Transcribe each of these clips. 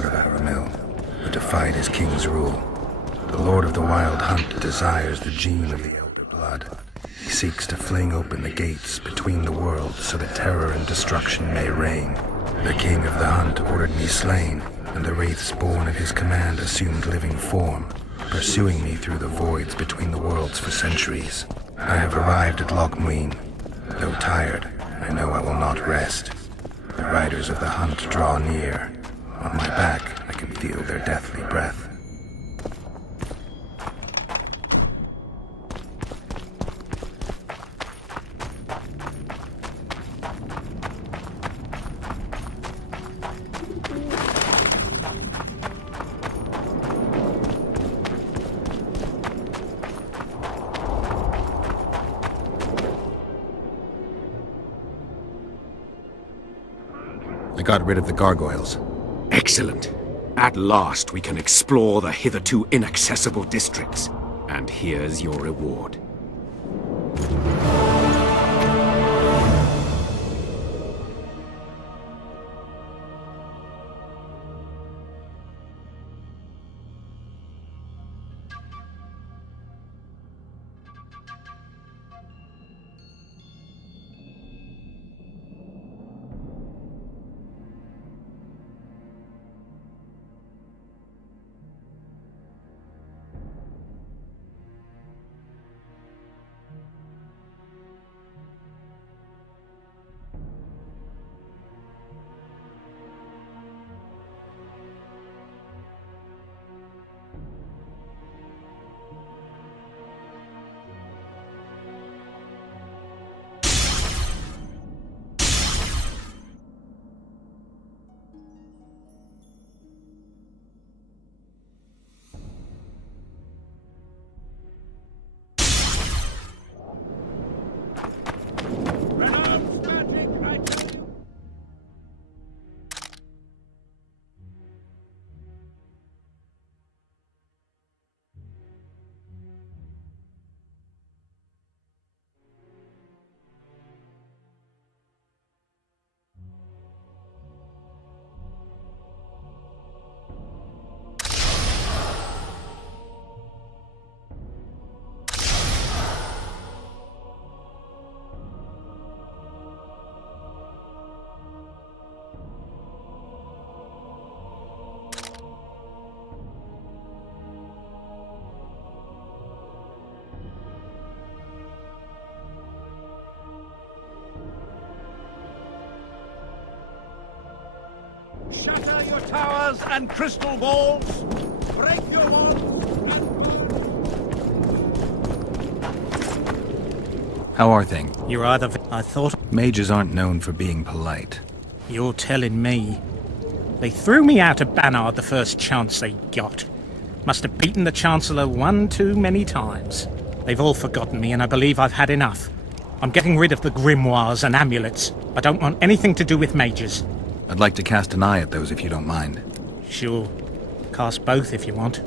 lord of Aramil, who defied his king's rule. The lord of the wild hunt desires the gene of the elder blood. He seeks to fling open the gates between the worlds so that terror and destruction may reign. The king of the hunt ordered me slain, and the wraiths born at his command assumed living form, pursuing me through the voids between the worlds for centuries. I have arrived at Lochmuin. Though tired, I know I will not rest. The riders of the hunt draw near. On my back, I can feel their deathly breath. I got rid of the gargoyles. Excellent. At last we can explore the hitherto inaccessible districts. And here's your reward. Shatter your towers and crystal walls! Break your walls! How are things? You're either... I thought... Mages aren't known for being polite. You're telling me. They threw me out of Banard the first chance they got. Must have beaten the Chancellor one too many times. They've all forgotten me, and I believe I've had enough. I'm getting rid of the grimoires and amulets. I don't want anything to do with mages. I'd like to cast an eye at those if you don't mind. Sure. Cast both if you want.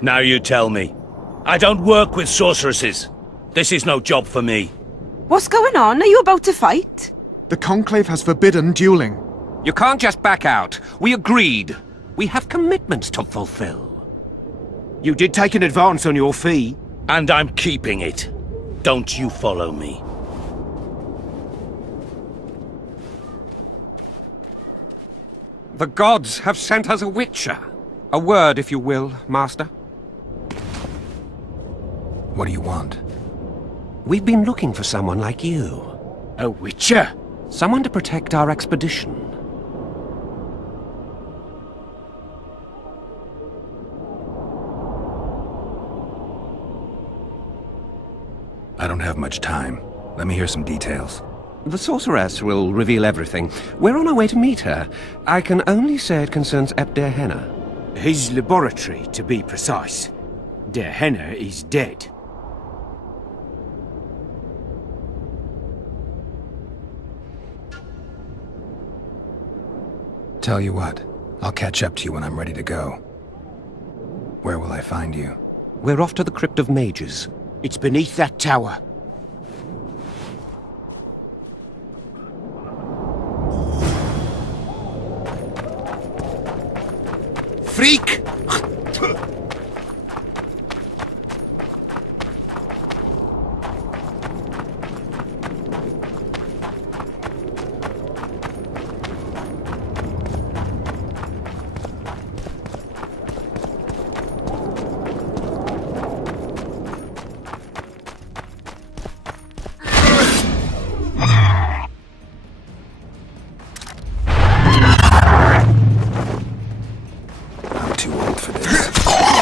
Now you tell me. I don't work with sorceresses. This is no job for me. What's going on? Are you about to fight? The Conclave has forbidden dueling. You can't just back out. We agreed. We have commitments to fulfill. You did take an advance on your fee. And I'm keeping it. Don't you follow me. The gods have sent us a witcher. A word, if you will, Master. What do you want? We've been looking for someone like you. A witcher? Someone to protect our expedition. I don't have much time. Let me hear some details. The sorceress will reveal everything. We're on our way to meet her. I can only say it concerns Ep der Henna. His laboratory, to be precise. Der Henna is dead. Tell you what, I'll catch up to you when I'm ready to go. Where will I find you? We're off to the Crypt of Mages. It's beneath that tower. Freak! I'm too old for this.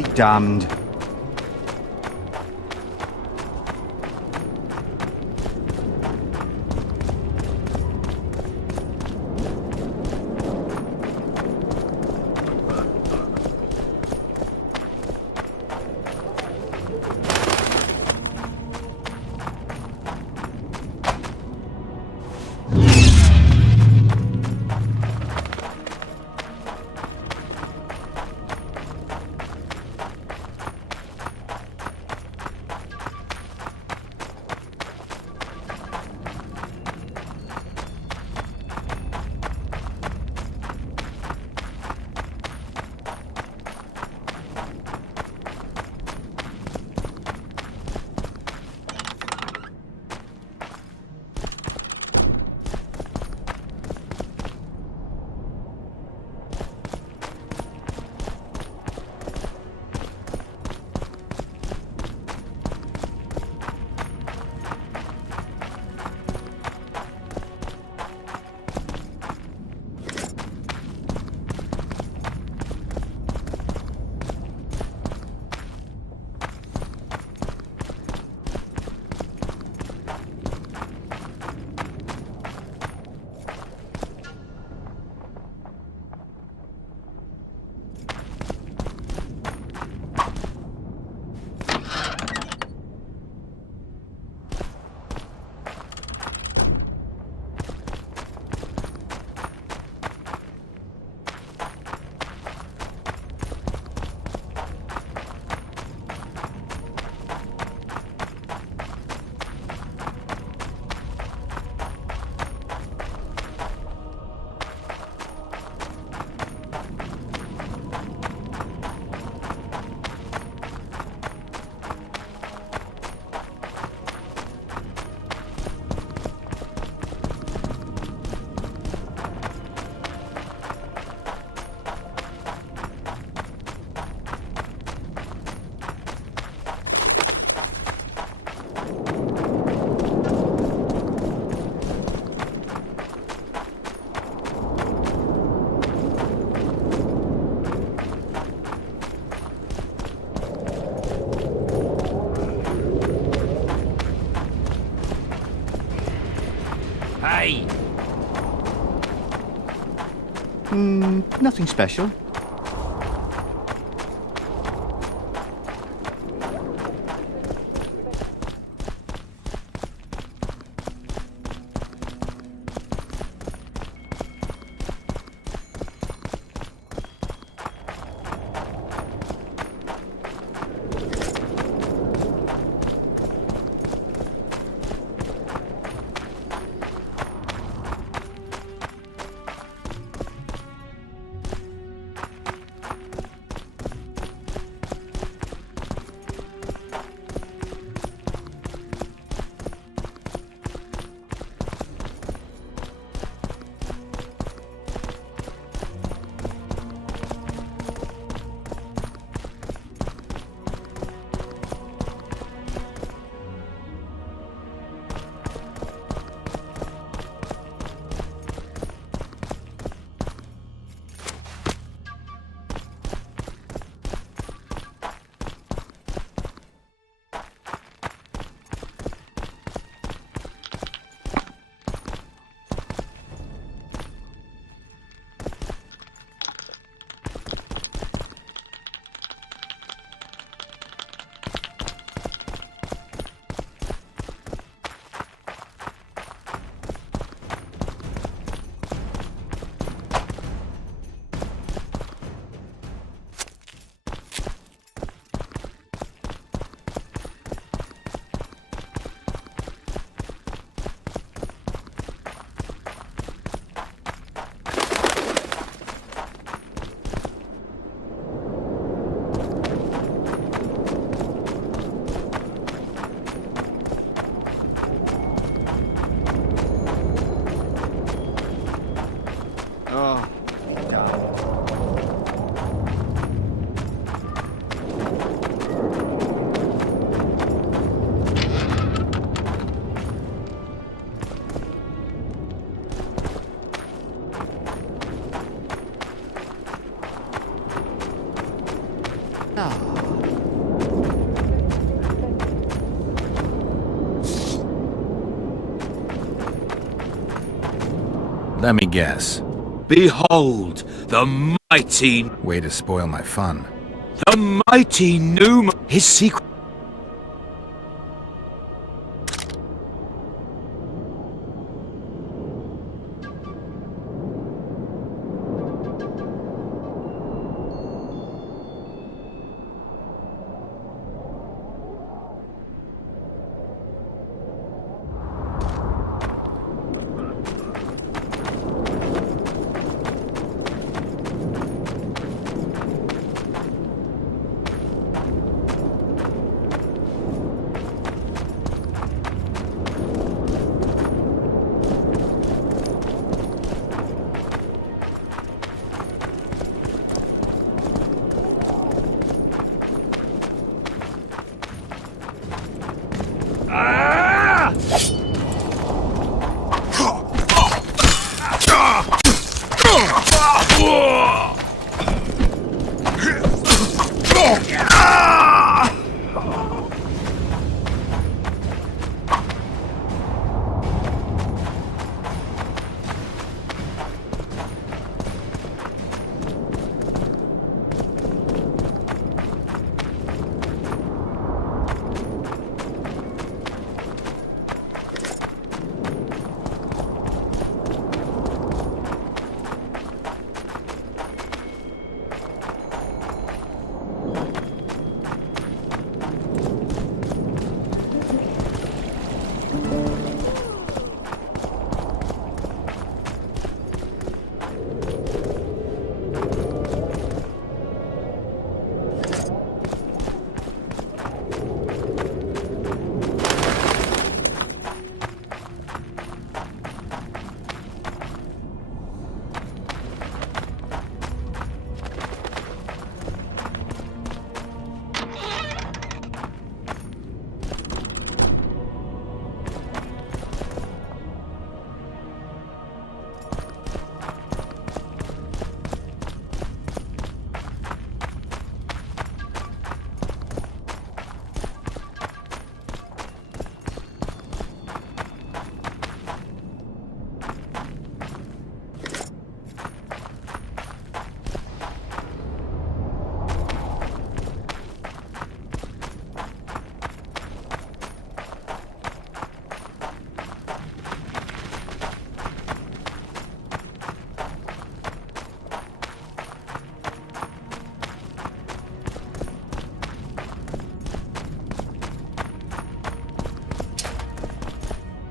Be damned. Hey! Nothing special. Ah. Let me guess. Behold, the mighty... Way to spoil my fun. The mighty Numa... His secret...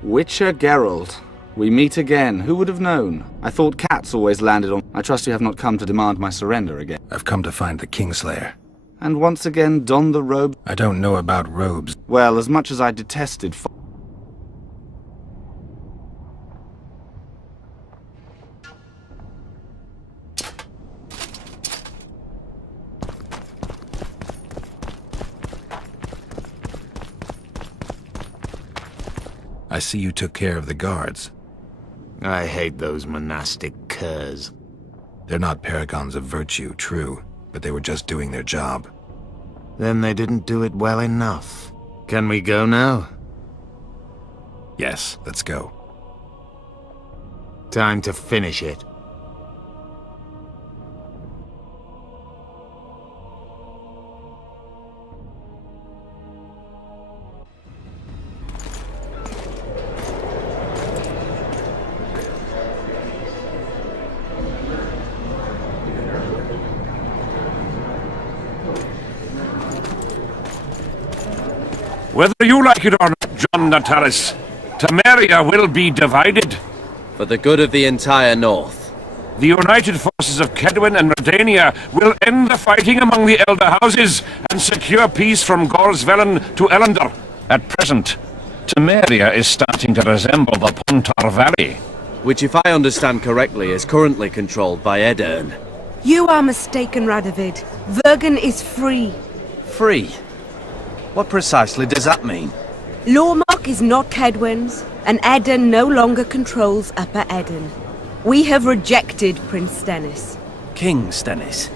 Witcher Geralt. We meet again. Who would have known? I thought cats always landed on... I trust you have not come to demand my surrender again. I've come to find the Kingslayer. And once again don the robe? I don't know about robes. Well, as much as I detested... I see you took care of the guards. I hate those monastic curs. They're not paragons of virtue, true, but they were just doing their job. Then they didn't do it well enough. Can we go now? Yes, let's go. Time to finish it. Whether you like it or not, John Natalis, Temeria will be divided. For the good of the entire North. The united forces of Kedwin and Redania will end the fighting among the Elder Houses and secure peace from Gorsvelen to Ellender. At present, Temeria is starting to resemble the Pontar Valley. Which, if I understand correctly, is currently controlled by Edirn. You are mistaken, Radovid. Vergen is free. Free? What precisely does that mean? Lormark is not Kedwin's, and Edirn no longer controls Upper Edirn. We have rejected Prince Stennis. King Stennis?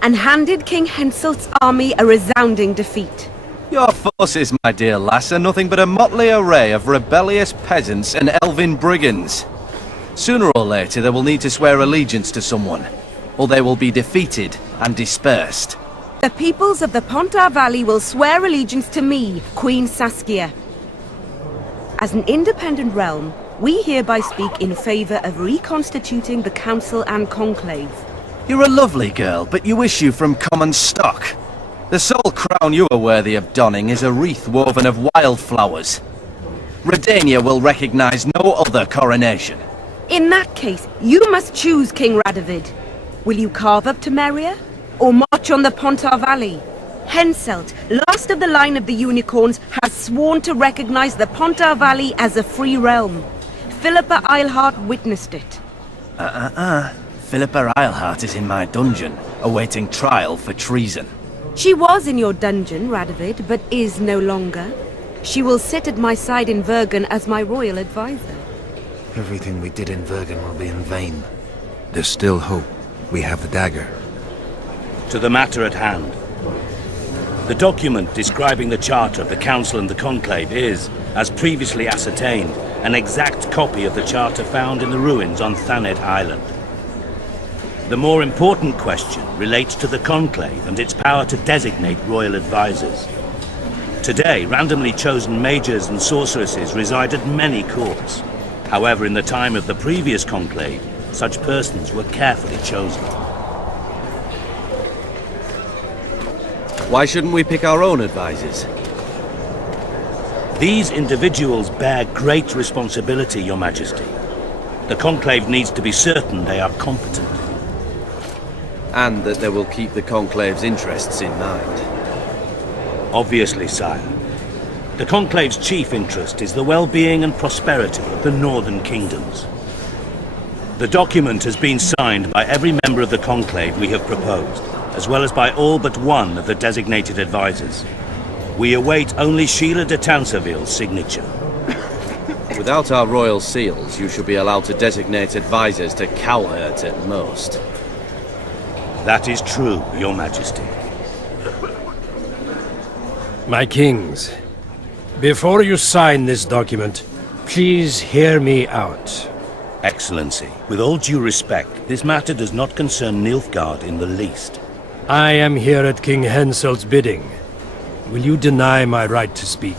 And handed King Henselt's army a resounding defeat. Your forces, my dear lass, are nothing but a motley array of rebellious peasants and elven brigands. Sooner or later, they will need to swear allegiance to someone, or they will be defeated and dispersed. The peoples of the Pontar Valley will swear allegiance to me, Queen Saskia. As an independent realm, we hereby speak in favor of reconstituting the Council and Conclave. You're a lovely girl, but you issue from common stock. The sole crown you are worthy of donning is a wreath woven of wildflowers. Redania will recognize no other coronation. In that case, you must choose, King Radovid. Will you carve up Temeria, or march on the Pontar Valley? Henselt, last of the line of the unicorns, has sworn to recognize the Pontar Valley as a free realm. Philippa Eilhart witnessed it. Philippa Eilhart is in my dungeon, awaiting trial for treason. She was in your dungeon, Radovid, but is no longer. She will sit at my side in Vergen as my royal advisor. Everything we did in Vergen will be in vain. There's still hope. We have the dagger. To the matter at hand. The document describing the charter of the Council and the Conclave is, as previously ascertained, an exact copy of the charter found in the ruins on Thanet Island. The more important question relates to the Conclave and its power to designate royal advisors. Today, randomly chosen mages and sorceresses reside at many courts. However, in the time of the previous Conclave, such persons were carefully chosen. Why shouldn't we pick our own advisors? These individuals bear great responsibility, Your Majesty. The Conclave needs to be certain they are competent. And that they will keep the Conclave's interests in mind. Obviously, sire. The Conclave's chief interest is the well-being and prosperity of the northern kingdoms. The document has been signed by every member of the Conclave we have proposed, as well as by all but one of the designated advisors. We await only Sheila de Tanseville's signature. Without our royal seals, you should be allowed to designate advisors to cowherds at most. That is true, Your Majesty. My kings, before you sign this document, please hear me out. Excellency, with all due respect, this matter does not concern Nilfgaard in the least. I am here at King Henselt's bidding. Will you deny my right to speak?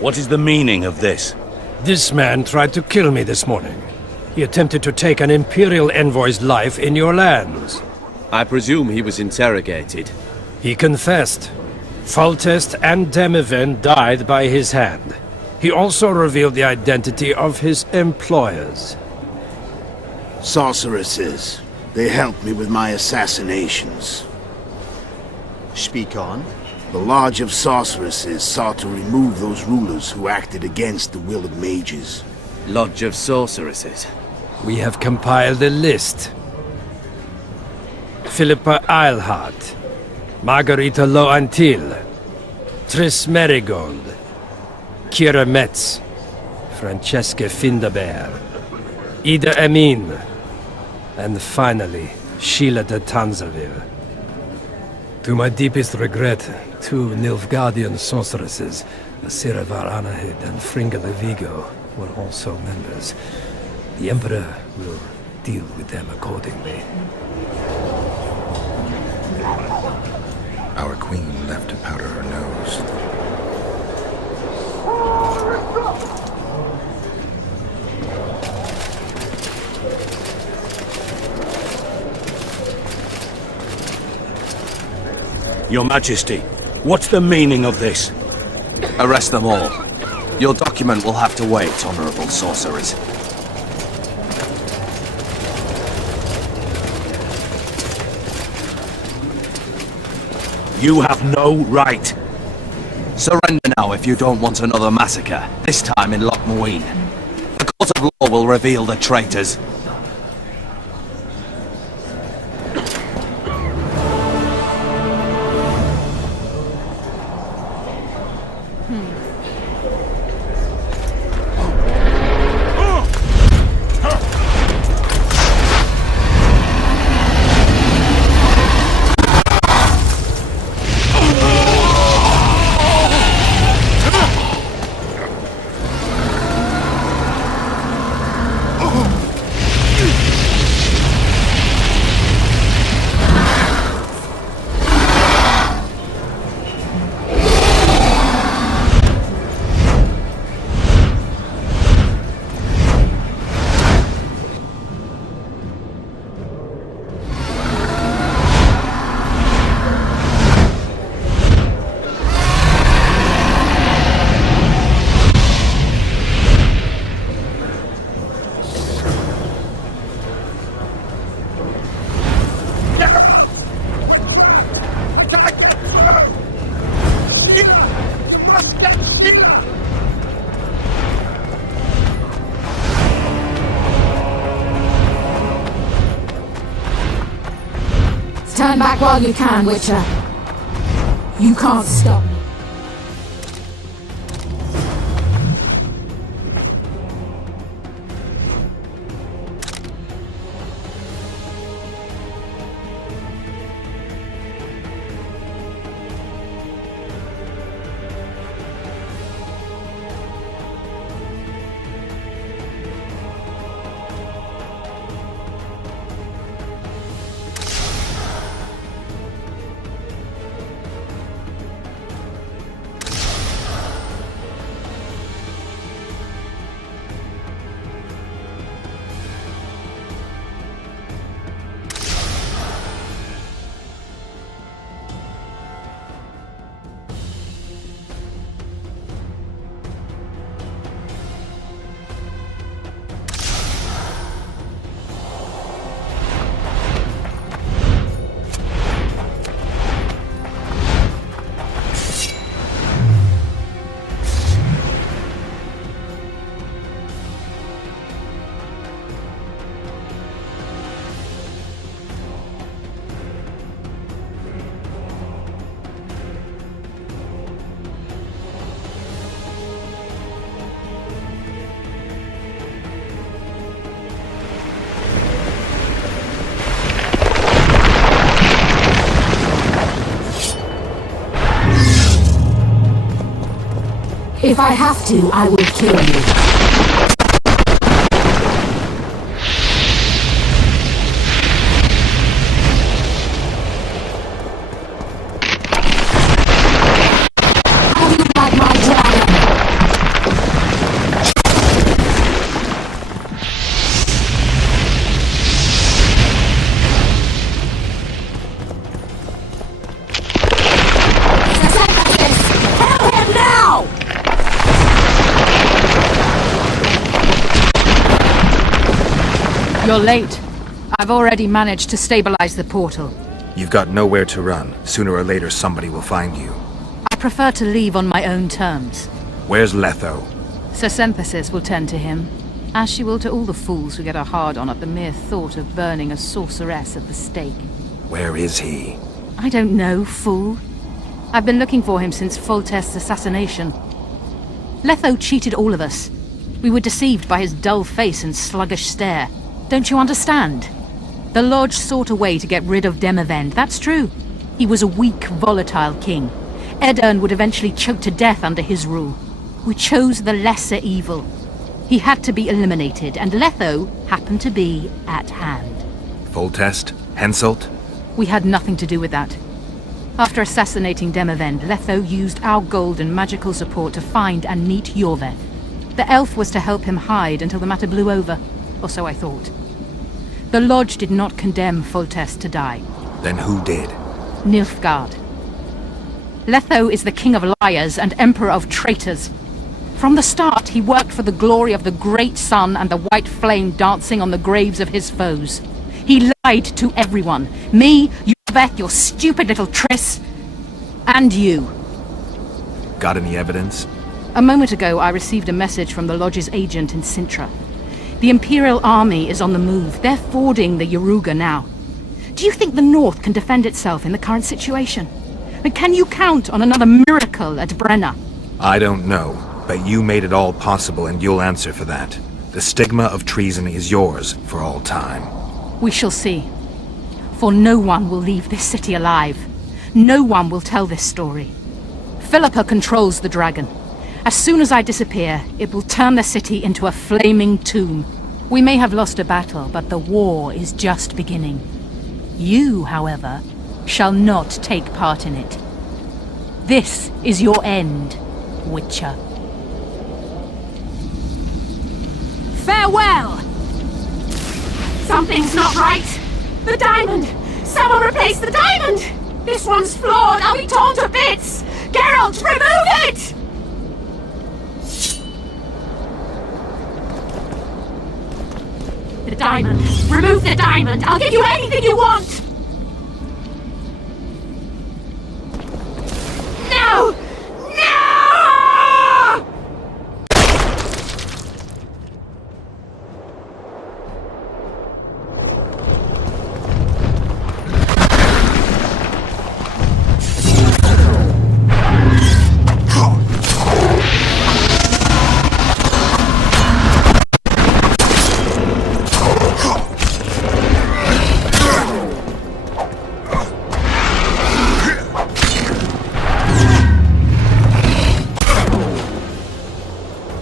What is the meaning of this? This man tried to kill me this morning. He attempted to take an Imperial envoy's life in your lands. I presume he was interrogated. He confessed. Foltest and Demiven died by his hand. He also revealed the identity of his employers. Sorceresses. They helped me with my assassinations. Speak on. The Lodge of Sorceresses sought to remove those rulers who acted against the will of mages. Lodge of Sorceresses. We have compiled a list. Philippa Eilhart, Margarita Loantil, Triss Merigold, Kira Metz, Francesca Findaber, Ida Emin, and finally, Sheila de Tanseville. To my deepest regret, 2 Nilfgaardian sorceresses, Siravar Anahid and Fringa Levigo, were also members. The Emperor will deal with them accordingly. Our queen left to powder her nose. Your Majesty, what's the meaning of this? Arrest them all. Your document will have to wait, honorable sorcerers. You have no right. Surrender now if you don't want another massacre, this time in Loch Muin. The court of law will reveal the traitors. Turn back while you can, Witcher. You can't stop me. If I have to, I will kill you. You're late. I've already managed to stabilize the portal. You've got nowhere to run. Sooner or later, somebody will find you. I prefer to leave on my own terms. Where's Letho? Sasynthesis will tend to him, as she will to all the fools who get a hard-on at the mere thought of burning a sorceress at the stake. Where is he? I don't know, fool. I've been looking for him since Foltest's assassination. Letho cheated all of us. We were deceived by his dull face and sluggish stare. Don't you understand? The Lodge sought a way to get rid of Demavend, that's true. He was a weak, volatile king. Edirn would eventually choke to death under his rule. We chose the lesser evil. He had to be eliminated, and Letho happened to be at hand. Foltest? Henselt? We had nothing to do with that. After assassinating Demavend, Letho used our gold and magical support to find and meet Yorveth. The elf was to help him hide until the matter blew over, or so I thought. The Lodge did not condemn Foltest to die. Then who did? Nilfgaard. Letho is the king of liars and emperor of traitors. From the start, he worked for the glory of the great sun and the white flame dancing on the graves of his foes. He lied to everyone. Me, Yorveth, your stupid little Triss, and you. Got any evidence? A moment ago, I received a message from the Lodge's agent in Sintra. The Imperial Army is on the move. They're fording the Yaruga now. Do you think the North can defend itself in the current situation? And can you count on another miracle at Brenna? I don't know, but you made it all possible and you'll answer for that. The stigma of treason is yours for all time. We shall see. For no one will leave this city alive. No one will tell this story. Philippa controls the dragon. As soon as I disappear, it will turn the city into a flaming tomb. We may have lost a battle, but the war is just beginning. You, however, shall not take part in it. This is your end, Witcher. Farewell! Something's not right! The diamond! Someone replace the diamond! This one's flawed! I'll be torn to bits! Geralt, remove it! The diamond! Remove the diamond! I'll give you anything you want! No! No!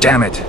Damn it.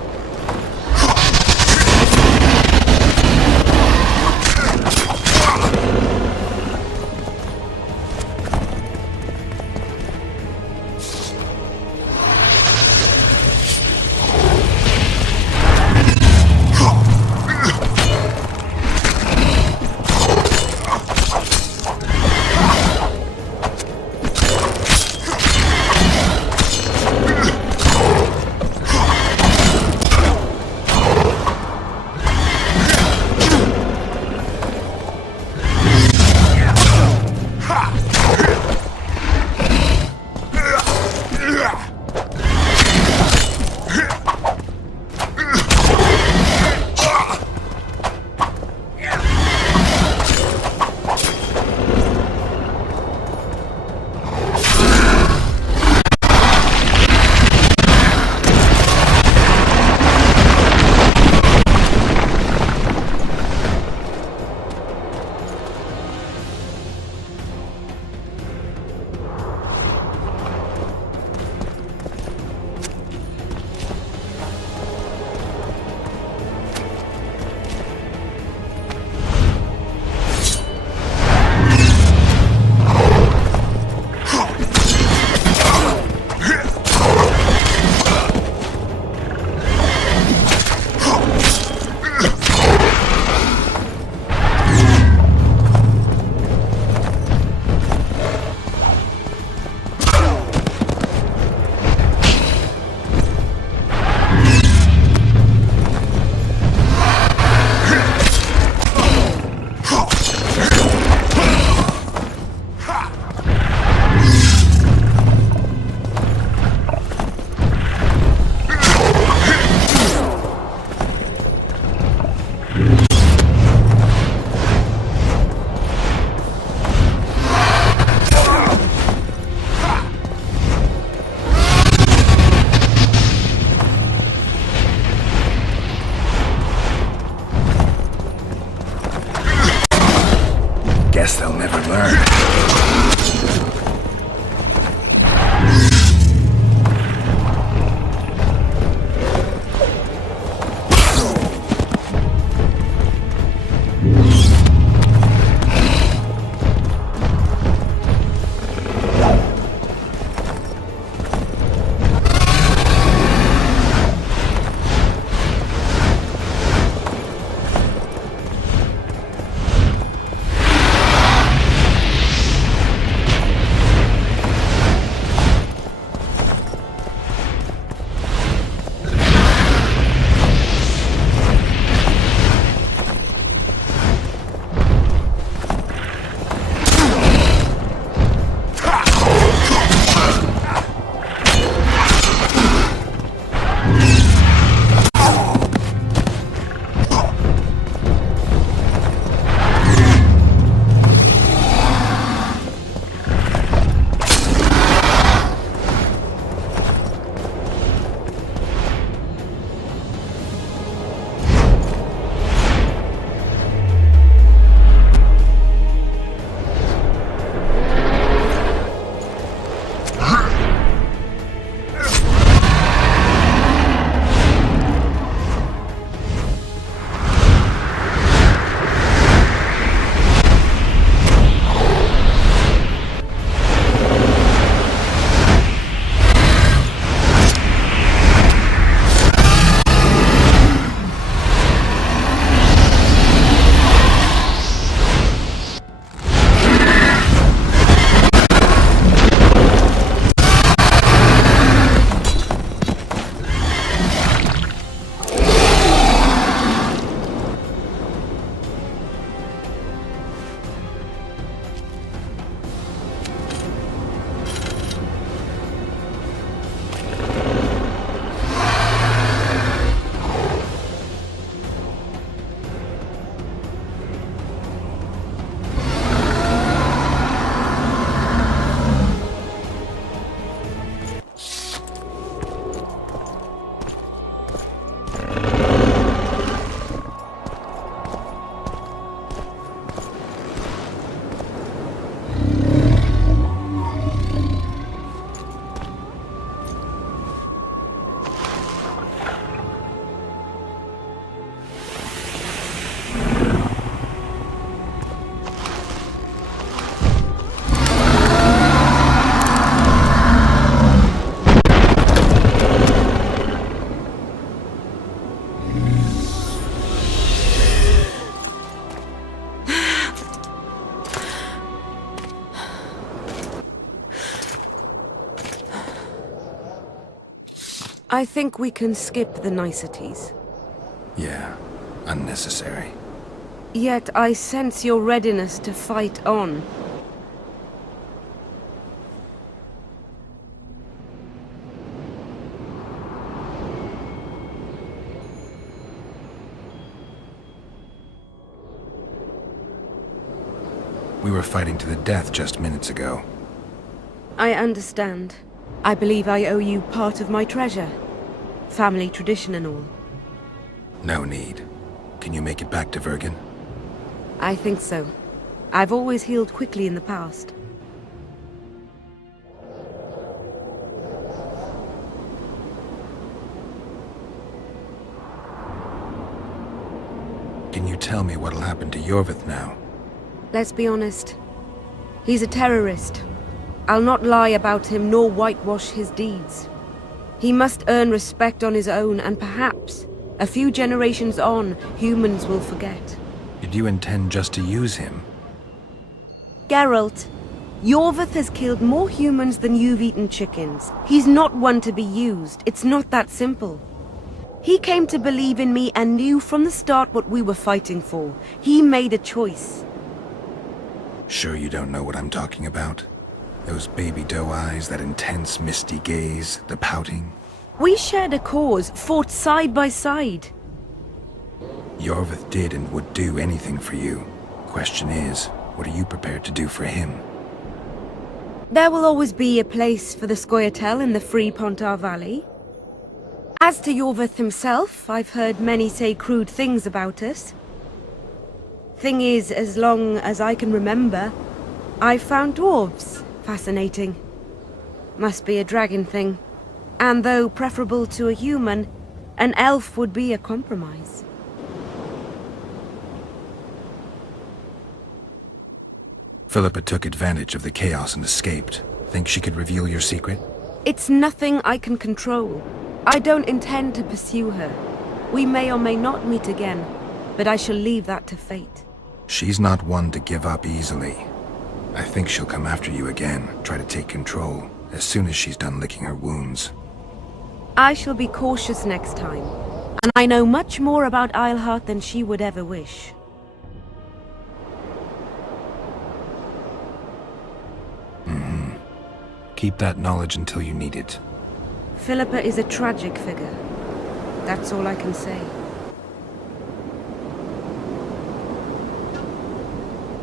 I think we can skip the niceties. Yeah, unnecessary. Yet I sense your readiness to fight on. We were fighting to the death just minutes ago. I understand. I believe I owe you part of my treasure. Family tradition and all. No need. Can you make it back to Vergen? I think so. I've always healed quickly in the past. Can you tell me what'll happen to Yorvith now? Let's be honest. He's a terrorist. I'll not lie about him nor whitewash his deeds. He must earn respect on his own, and perhaps, a few generations on, humans will forget. Did you intend just to use him? Geralt, Yorvith has killed more humans than you've eaten chickens. He's not one to be used. It's not that simple. He came to believe in me and knew from the start what we were fighting for. He made a choice. Sure you don't know what I'm talking about? Those baby doe eyes, that intense misty gaze, the pouting. We shared a cause, fought side by side. Yorvith did and would do anything for you. Question is, what are you prepared to do for him? There will always be a place for the Scoia'tael in the free Pontar Valley. As to Yorvith himself, I've heard many say crude things about us. Thing is, as long as I can remember, I've found dwarves fascinating. Must be a dragon thing. And though preferable to a human, an elf would be a compromise. Philippa took advantage of the chaos and escaped. Think she could reveal your secret? It's nothing I can control. I don't intend to pursue her. We may or may not meet again, but I shall leave that to fate. She's not one to give up easily. I think she'll come after you again, try to take control, as soon as she's done licking her wounds. I shall be cautious next time, and I know much more about Eilhart than she would ever wish. Keep that knowledge until you need it. Philippa is a tragic figure. That's all I can say.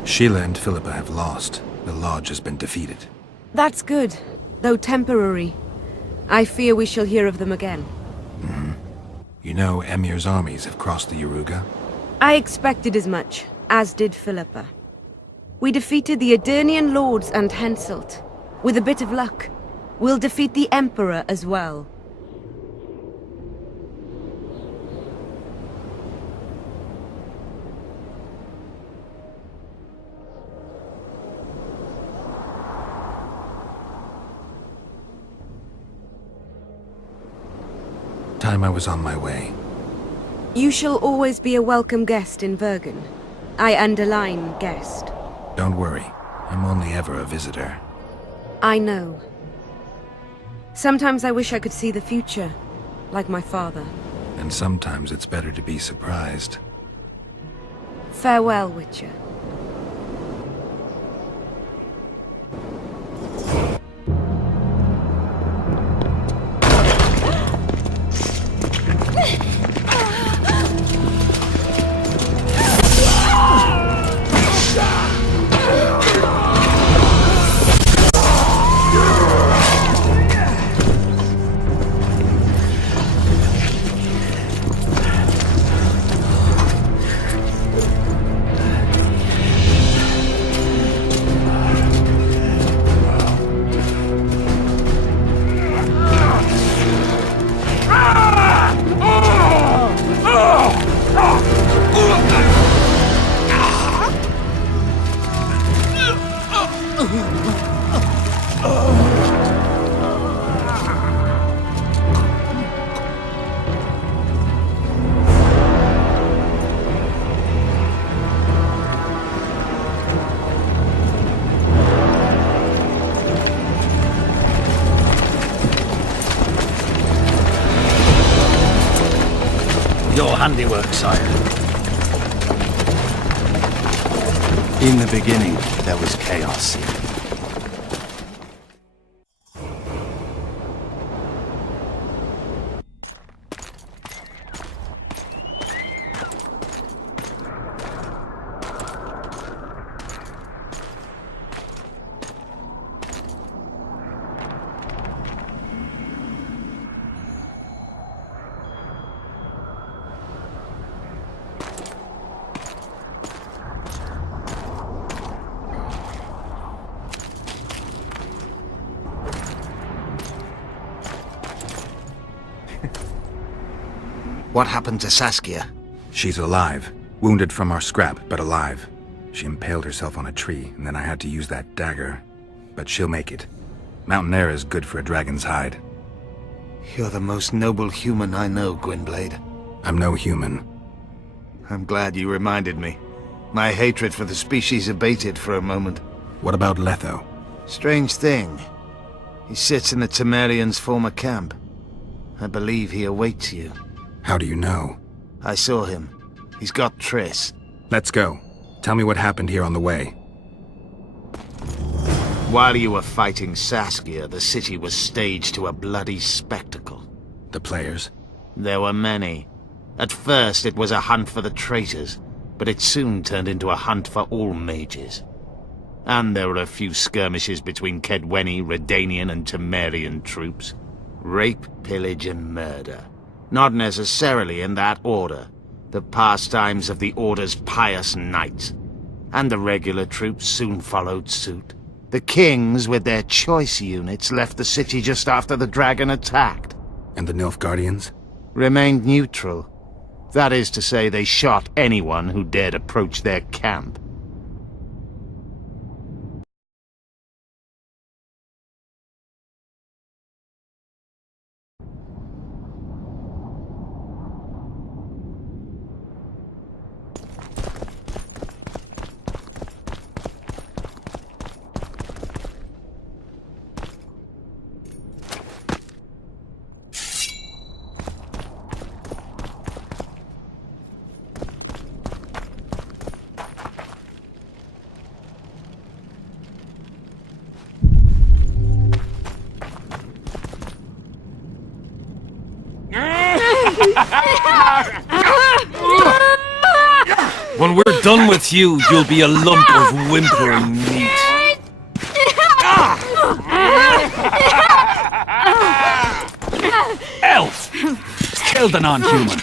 Sheila and Philippa have lost. The Lodge has been defeated. That's good, though temporary. I fear we shall hear of them again. You know Emir's armies have crossed the Yaruga? I expected as much, as did Philippa. We defeated the Edirnian lords and Henselt. With a bit of luck, we'll defeat the Emperor as well. Time I was on my way. You shall always be a welcome guest in Vergen. I underline guest. Don't worry, I'm only ever a visitor. I know. Sometimes I wish I could see the future, like my father. And sometimes it's better to be surprised. Farewell, Witcher. Your handiwork, sire. In the beginning, there was chaos. What happened to Saskia? She's alive. Wounded from our scrap, but alive. She impaled herself on a tree, and then I had to use that dagger. But she'll make it. Mountain air is good for a dragon's hide. You're the most noble human I know, Gwynblade. I'm no human. I'm glad you reminded me. My hatred for the species abated for a moment. What about Letho? Strange thing. He sits in the Temerians' former camp. I believe he awaits you. How do you know? I saw him. He's got Triss. Let's go. Tell me what happened here on the way. While you were fighting Saskia, the city was staged to a bloody spectacle. The players? There were many. At first it was a hunt for the traitors, but it soon turned into a hunt for all mages. And there were a few skirmishes between Kedweni, Redanian and Temerian troops. Rape, pillage and murder. Not necessarily in that order. The pastimes of the Order's pious knights. And the regular troops soon followed suit. The kings, with their choice units, left the city just after the dragon attacked. And the Nilfgaardians? Remained neutral. That is to say, they shot anyone who dared approach their camp. When we're done with you, you'll be a lump of whimpering meat. Elf! Kill the non-human!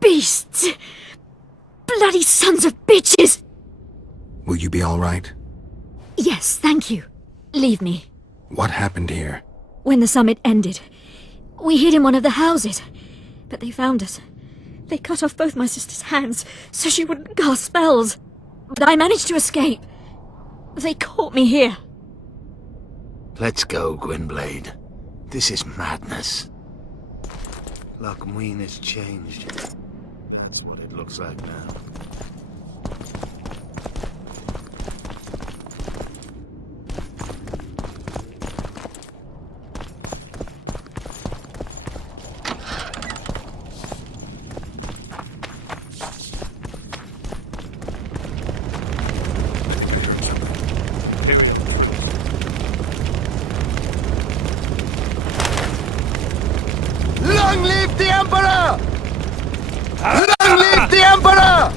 Beasts! Bloody sons of bitches! Will you be all right? Yes, thank you. Leave me. What happened here? When the summit ended, we hid in one of the houses. But they found us. They cut off both my sister's hands so she wouldn't cast spells. But I managed to escape. They caught me here. Let's go, Gwynblade. This is madness. Lochmuin has changed. That's what it looks like now. Long live the Emperor! Long live the Emperor!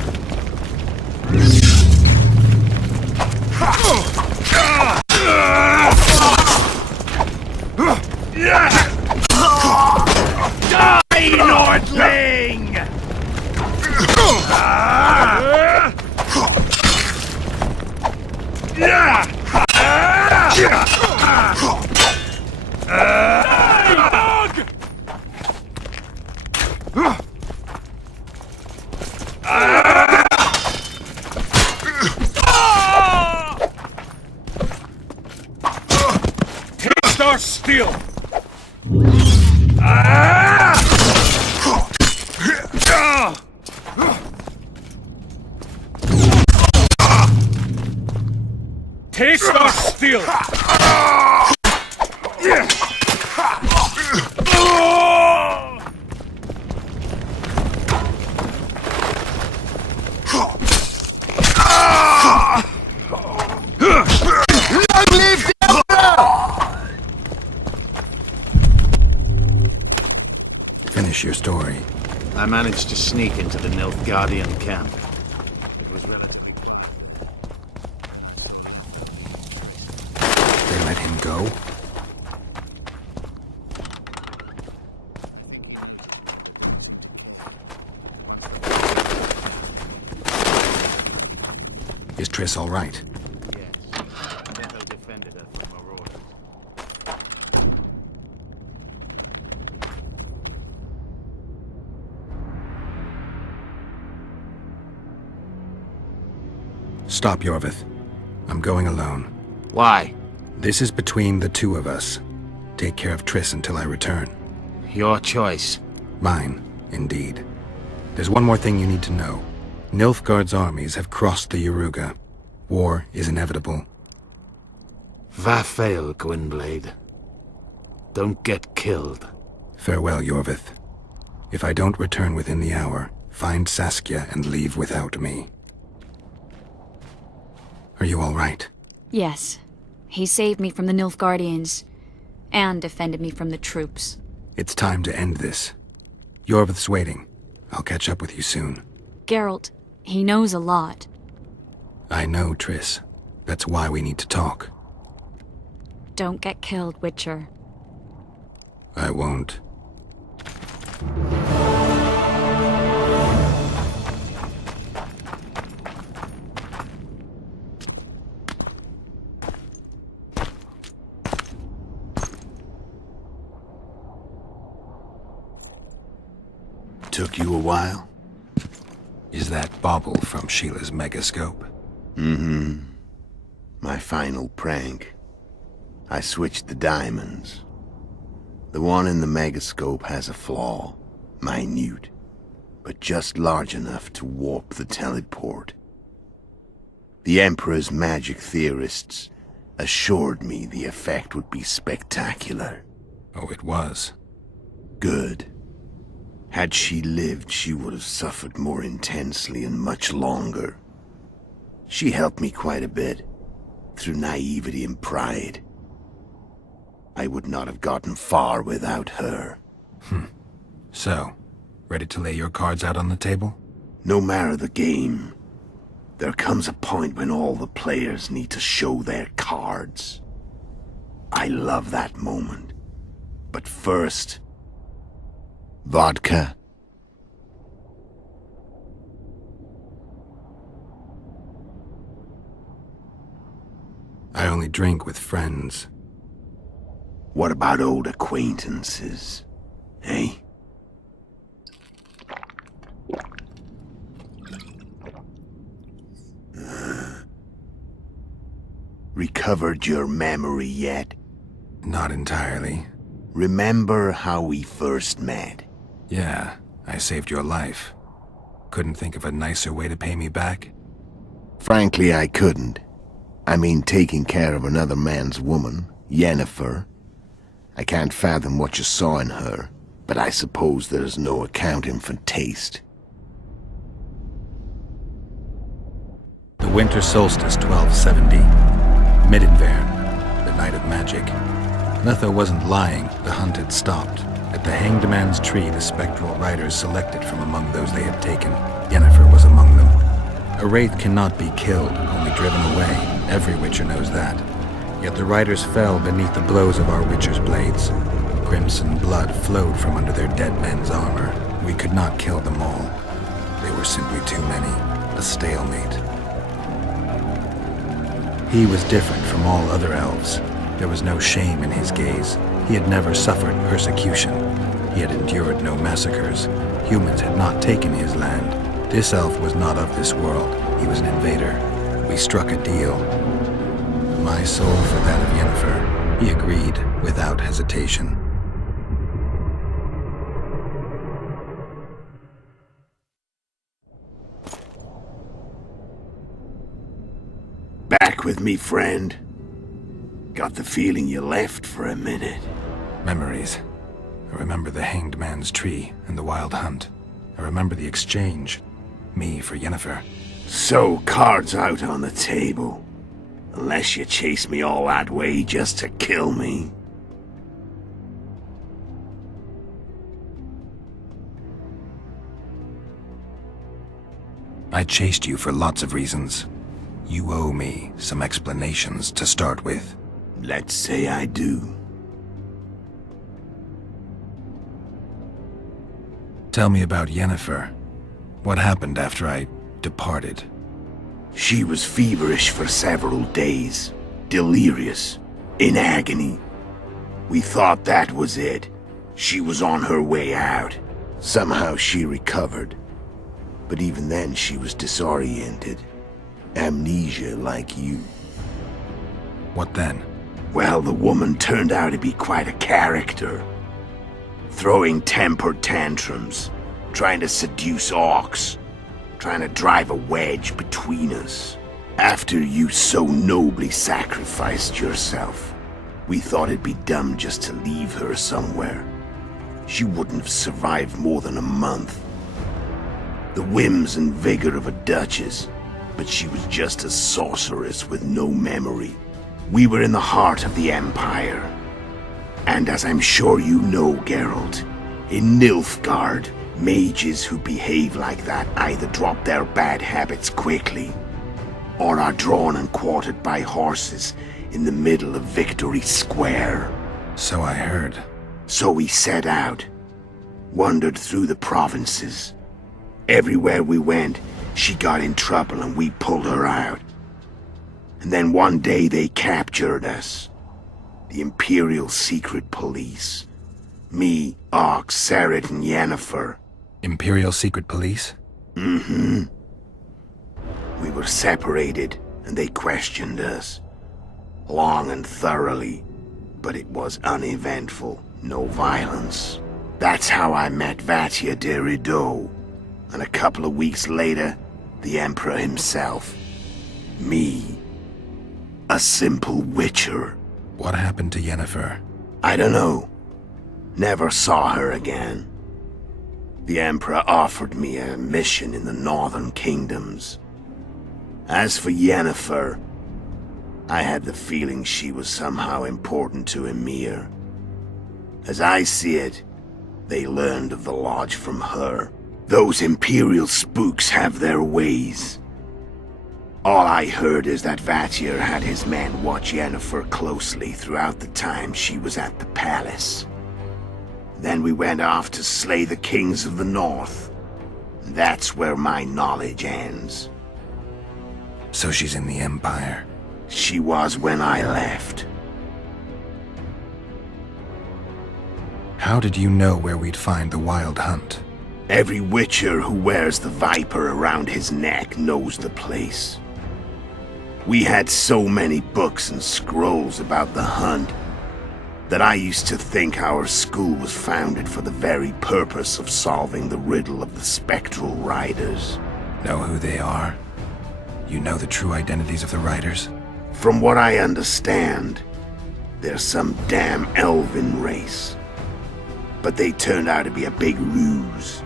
Die, Nordling! nor steal! Taste or steal! Long live the Emperor! Finish your story. I managed to sneak into the Nilfgaardian camp. It was relatively... They let him go? Is Triss all right? Yes. Netho defended her from marauders. Stop, Yorvith. I'm going alone. Why? This is between the two of us. Take care of Triss until I return. Your choice. Mine, indeed. There's one more thing you need to know. Nilfgaard's armies have crossed the Yaruga. War is inevitable. Vafail, Gwynblade. Don't get killed. Farewell, Yorvith. If I don't return within the hour, find Saskia and leave without me. Are you all right? Yes. He saved me from the Nilfgaardians, and defended me from the troops. It's time to end this. Yorvith's waiting. I'll catch up with you soon. Geralt, he knows a lot. I know, Triss. That's why we need to talk. Don't get killed, Witcher. I won't. Took you a while? Is that bauble from Sheila's megascope? Mm-hmm. My final prank. I switched the diamonds. The one in the megascope has a flaw. Minute. But just large enough to warp the teleport. The Emperor's magic theorists assured me the effect would be spectacular. Oh, it was. Good. Had she lived, she would have suffered more intensely and much longer. She helped me quite a bit, through naivety and pride. I would not have gotten far without her. So, ready to lay your cards out on the table? No matter the game, there comes a point when all the players need to show their cards. I love that moment. But first... vodka. I only drink with friends. What about old acquaintances? Eh? Recovered your memory yet? Not entirely. Remember how we first met? Yeah, I saved your life. Couldn't think of a nicer way to pay me back? Frankly, I couldn't. I mean, taking care of another man's woman, Yennefer. I can't fathom what you saw in her, but I suppose there's no accounting for taste. The winter solstice 1270. Midinvern, the night of magic. Netho wasn't lying, the hunt had stopped. At the Hanged Man's Tree, the spectral riders selected from among those they had taken. Yennefer was among them. A wraith cannot be killed, only driven away. Every Witcher knows that. Yet the riders fell beneath the blows of our Witcher's blades. Crimson blood flowed from under their dead men's armor. We could not kill them all. They were simply too many. A stalemate. He was different from all other elves. There was no shame in his gaze. He had never suffered persecution. He had endured no massacres. Humans had not taken his land. This elf was not of this world. He was an invader. We struck a deal. My soul for that of Yennefer. He agreed without hesitation. Back with me, friend. Got the feeling you left for a minute. Memories. I remember the Hanged Man's Tree and the Wild Hunt. I remember the exchange. Me for Yennefer. So, cards out on the table. Unless you chase me all that way just to kill me. I chased you for lots of reasons. You owe me some explanations to start with. Let's say I do. Tell me about Yennefer. What happened after I departed? She was feverish for several days, delirious, in agony. We thought that was it. She was on her way out. Somehow she recovered. But even then she was disoriented. Amnesia like you. What then? Well, the woman turned out to be quite a character. Throwing tempered tantrums, trying to seduce orcs, trying to drive a wedge between us. After you so nobly sacrificed yourself, we thought it'd be dumb just to leave her somewhere. She wouldn't have survived more than a month. The whims and vigor of a duchess, but she was just a sorceress with no memory. We were in the heart of the Empire. And as I'm sure you know, Geralt, in Nilfgaard, mages who behave like that either drop their bad habits quickly, or are drawn and quartered by horses in the middle of Victory Square. So I heard. So we set out, wandered through the provinces. Everywhere we went, she got in trouble and we pulled her out. And then one day they captured us. The Imperial Secret Police. Me, Ox, Serret, and Yennefer. Imperial Secret Police? Mm-hmm. We were separated, and they questioned us. Long and thoroughly, but it was uneventful, no violence. That's how I met Vatia de Rivia, and a couple of weeks later, the Emperor himself. Me. A simple witcher. What happened to Yennefer? I don't know. Never saw her again. The Emperor offered me a mission in the northern kingdoms. As for Yennefer, I had the feeling she was somehow important to Emir. As I see it, they learned of the lodge from her. Those Imperial spooks have their ways. All I heard is that Vatir had his men watch Yennefer closely throughout the time she was at the palace. Then we went off to slay the kings of the north. That's where my knowledge ends. So she's in the Empire? She was when I left. How did you know where we'd find the Wild Hunt? Every witcher who wears the viper around his neck knows the place. We had so many books and scrolls about the hunt that I used to think our school was founded for the very purpose of solving the riddle of the spectral riders. Know who they are? You know the true identities of the riders? From what I understand, they're some damn elven race. But they turned out to be a big ruse.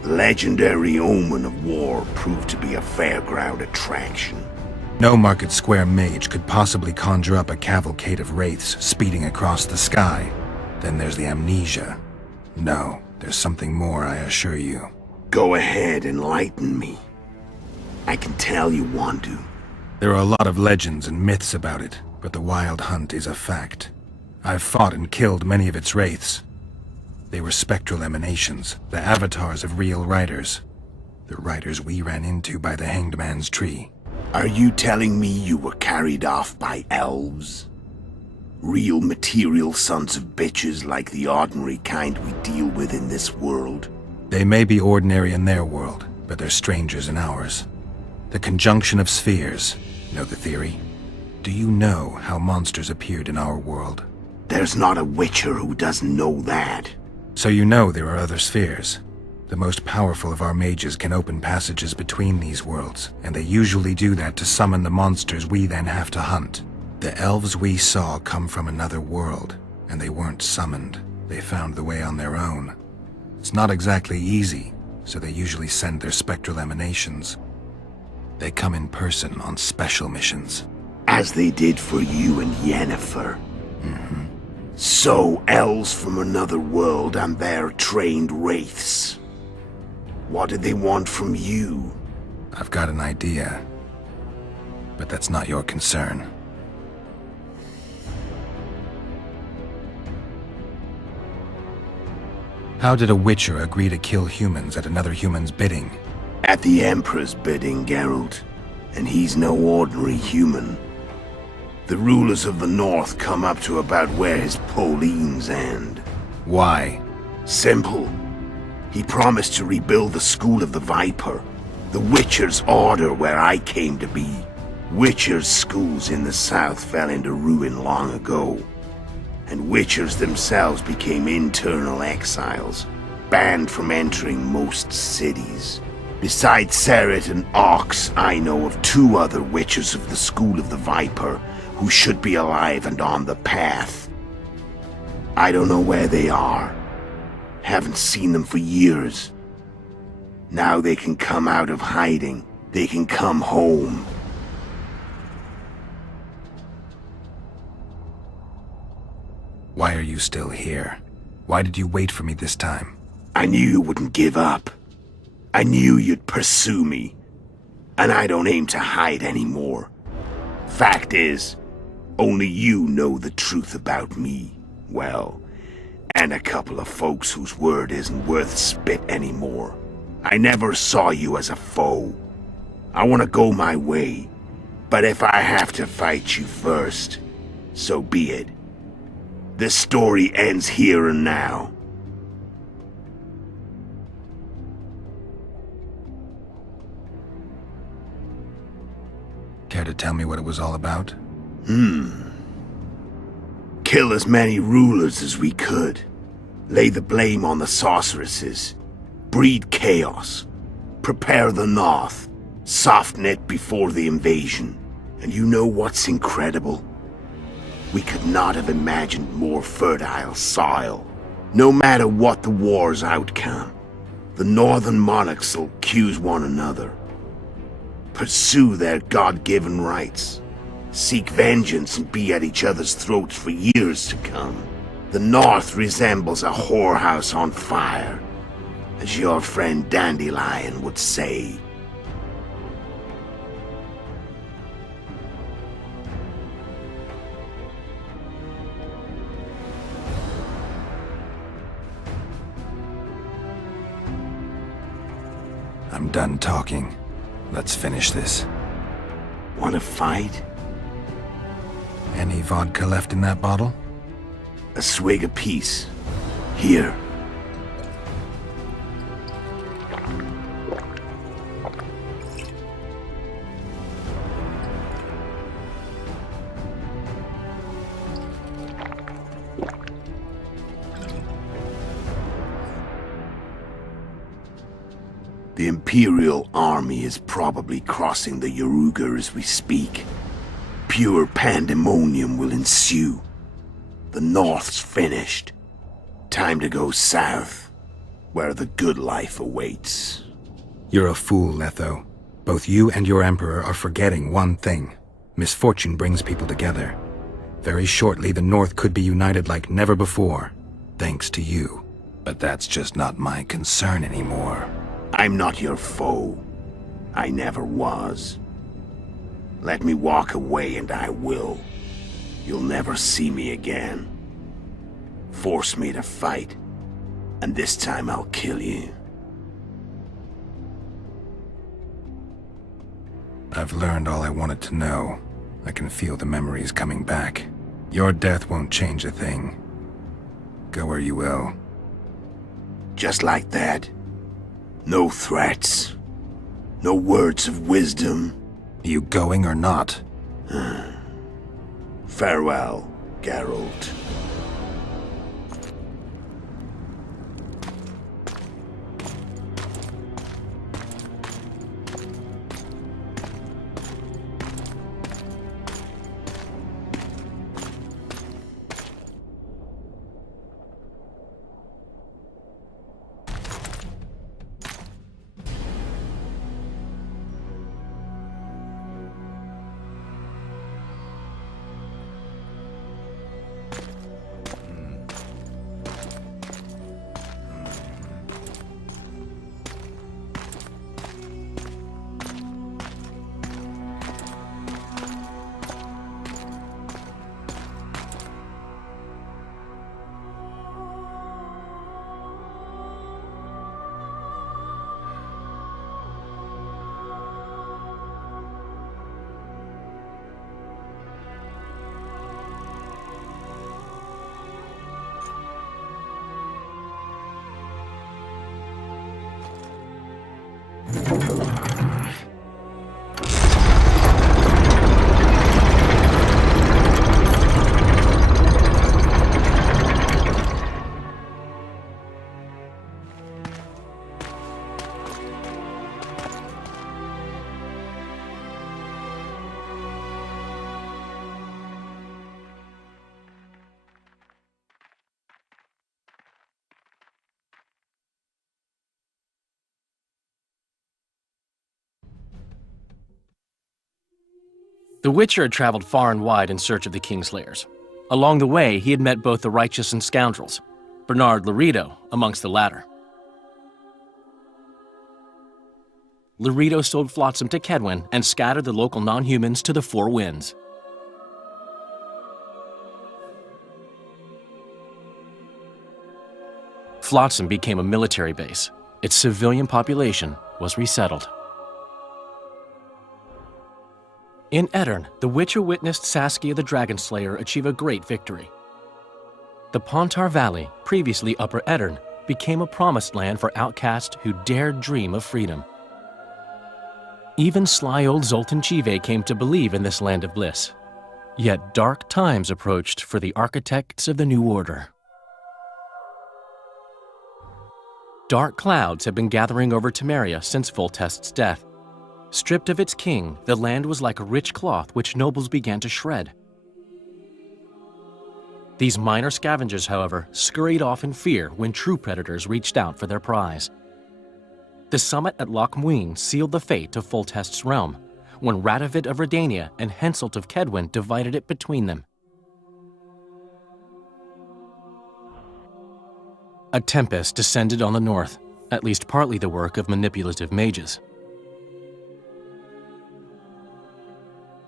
The legendary omen of war proved to be a fairground attraction. No Market Square mage could possibly conjure up a cavalcade of wraiths speeding across the sky. Then there's the amnesia. No, there's something more, I assure you. Go ahead, enlighten me. I can tell you want to. There are a lot of legends and myths about it, but the Wild Hunt is a fact. I've fought and killed many of its wraiths. They were spectral emanations, the avatars of real riders. The riders we ran into by the Hanged Man's Tree. Are you telling me you were carried off by elves? Real material sons of bitches like the ordinary kind we deal with in this world? They may be ordinary in their world, but they're strangers in ours. The conjunction of spheres, know the theory? Do you know how monsters appeared in our world? There's not a witcher who doesn't know that. So you know there are other spheres. The most powerful of our mages can open passages between these worlds, and they usually do that to summon the monsters we then have to hunt. The elves we saw come from another world, and they weren't summoned. They found the way on their own. It's not exactly easy, so they usually send their spectral emanations. They come in person on special missions. As they did for you and Yennefer. Mm-hmm. So, elves from another world and their trained wraiths. What did they want from you? I've got an idea, but that's not your concern. How did a witcher agree to kill humans at another human's bidding? At the Emperor's bidding, Geralt. And he's no ordinary human. The rulers of the North come up to about where his Poleans end. Why? Simple. He promised to rebuild the School of the Viper, the Witcher's order where I came to be. Witcher's schools in the south fell into ruin long ago, and Witchers themselves became internal exiles, banned from entering most cities. Besides Seret and Ox, I know of 2 other Witchers of the School of the Viper who should be alive and on the path. I don't know where they are. Haven't seen them for years. Now they can come out of hiding. They can come home. Why are you still here? Why did you wait for me this time? I knew you wouldn't give up. I knew you'd pursue me. And I don't aim to hide anymore. Fact is, only you know the truth about me. Well, and a couple of folks whose word isn't worth spit anymore. I never saw you as a foe. I want to go my way, but if I have to fight you first, so be it. This story ends here and now. Care to tell me what it was all about? Kill as many rulers as we could. Lay the blame on the sorceresses. Breed chaos. Prepare the North. Soften it before the invasion. And you know what's incredible? We could not have imagined more fertile soil. No matter what the war's outcome, the northern monarchs will accuse one another. Pursue their God-given rights. Seek vengeance and be at each other's throats for years to come. The North resembles a whorehouse on fire, as your friend Dandelion would say. I'm done talking. Let's finish this. Want to fight? Any vodka left in that bottle? A swig apiece. Here. The Imperial army is probably crossing the Yaruga as we speak. Pure pandemonium will ensue. The North's finished. Time to go south, where the good life awaits. You're a fool, Letho. Both you and your Emperor are forgetting one thing. Misfortune brings people together. Very shortly, the North could be united like never before, thanks to you. But that's just not my concern anymore. I'm not your foe. I never was. Let me walk away and I will. You'll never see me again. Force me to fight, and this time I'll kill you. I've learned all I wanted to know. I can feel the memories coming back. Your death won't change a thing. Go where you will. Just like that. No threats. No words of wisdom. You going or not? Farewell, Geralt. The Witcher had traveled far and wide in search of the Kingslayers. Along the way, he had met both the righteous and scoundrels, Bernard Laredo amongst the latter. Laredo sold Flotsam to Kedwen and scattered the local non-humans to the four winds. Flotsam became a military base. Its civilian population was resettled. In Edirn, the Witcher witnessed Saskia the Dragon Slayer achieve a great victory. The Pontar Valley, previously Upper Edirn, became a promised land for outcasts who dared dream of freedom. Even sly old Zoltan Chive came to believe in this land of bliss. Yet dark times approached for the architects of the New Order. Dark clouds had been gathering over Temeria since Foltest's death. Stripped of its king, the land was like a rich cloth which nobles began to shred. These minor scavengers, however, scurried off in fear when true predators reached out for their prize. The summit at Loch Muin sealed the fate of Foltest's realm, when Radovid of Redania and Henselt of Kedwen divided it between them. A tempest descended on the north, at least partly the work of manipulative mages.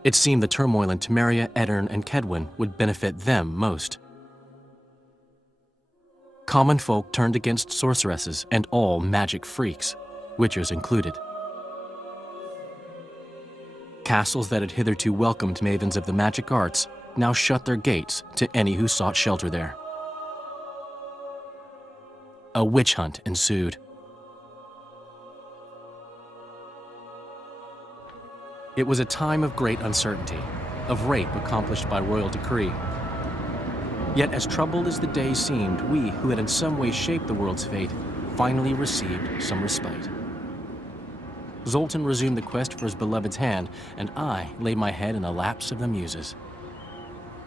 It seemed the turmoil in Temeria, Edirn, and Kedwen would benefit them most. Common folk turned against sorceresses and all magic freaks, witchers included. Castles that had hitherto welcomed mavens of the magic arts now shut their gates to any who sought shelter there. A witch hunt ensued. It was a time of great uncertainty, of rape accomplished by royal decree. Yet as troubled as the days seemed, we, who had in some way shaped the world's fate, finally received some respite. Zoltan resumed the quest for his beloved's hand, and I laid my head in the laps of the muses.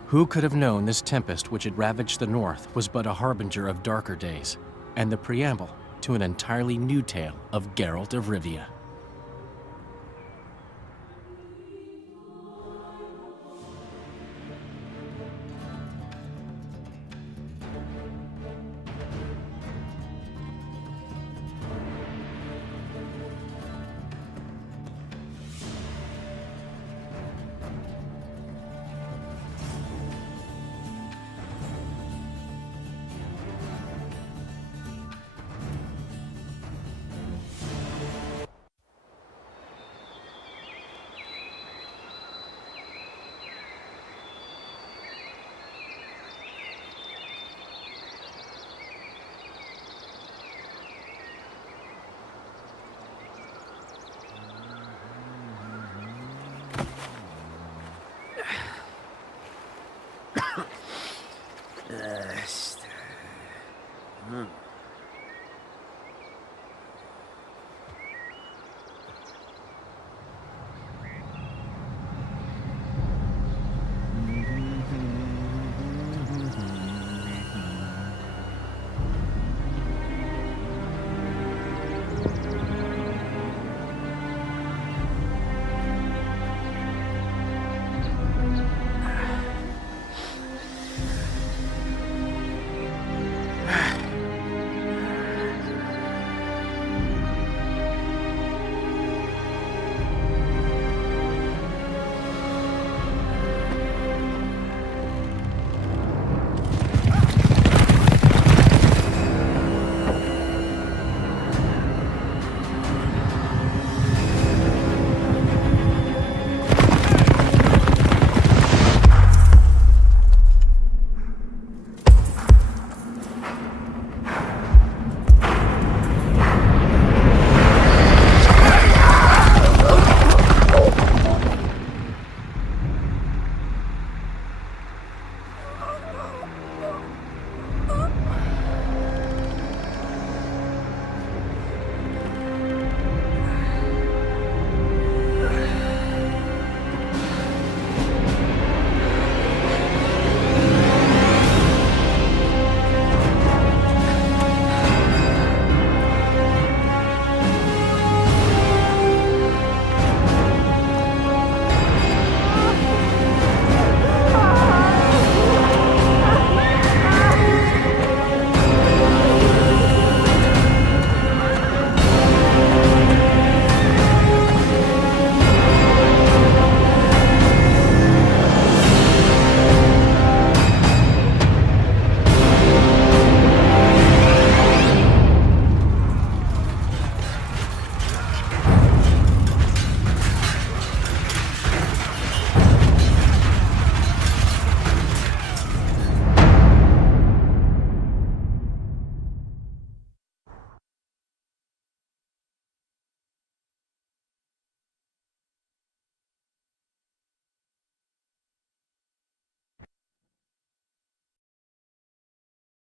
Who could have known this tempest which had ravaged the north was but a harbinger of darker days, and the preamble to an entirely new tale of Geralt of Rivia.